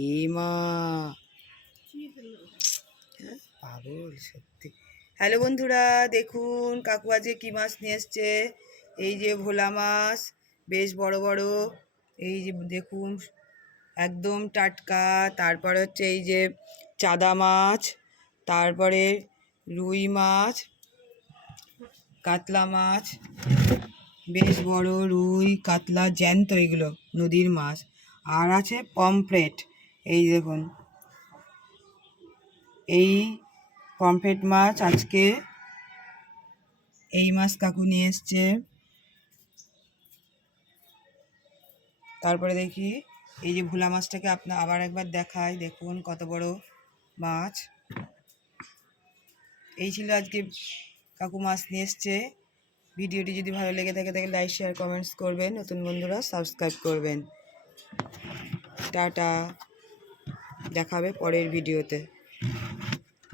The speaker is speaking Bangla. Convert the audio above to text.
এই মা পাগল সত্যি। হ্যালো বন্ধুরা, দেখুন কাকু আজকে কি মাছ নিয়ে এসছে। এই যে ভোলা মাছ, বেশ বড় বড়। এই যে দেখুন একদম টাটকা। তারপরে হচ্ছে এই যে চাদা মাছ, তারপরে রুই মাছ, কাতলা মাছ, বেশ বড় রুই কাতলা জ্যান্ত, এগুলো নদীর মাছ। আর আছে পমফ্রেট। এই দেখুন এই পমফ্রেট মাছ আজকে এই মাছ কাকু নিয়ে এসছে। তারপরে দেখি এই যে ভোলা মাছটাকে আপনার আবার একবার দেখাই, দেখুন কত বড় মাছ। এই ছিল আজকে কাকু মাছ নিয়ে এসছে। ভিডিওটি যদি ভালো লেগে থাকে তাহলে লাইক শেয়ার কমেন্টস করবেন, নতুন বন্ধুরা সাবস্ক্রাইব করবেন। টাটা, দেখা হবে পরের ভিডিওতে।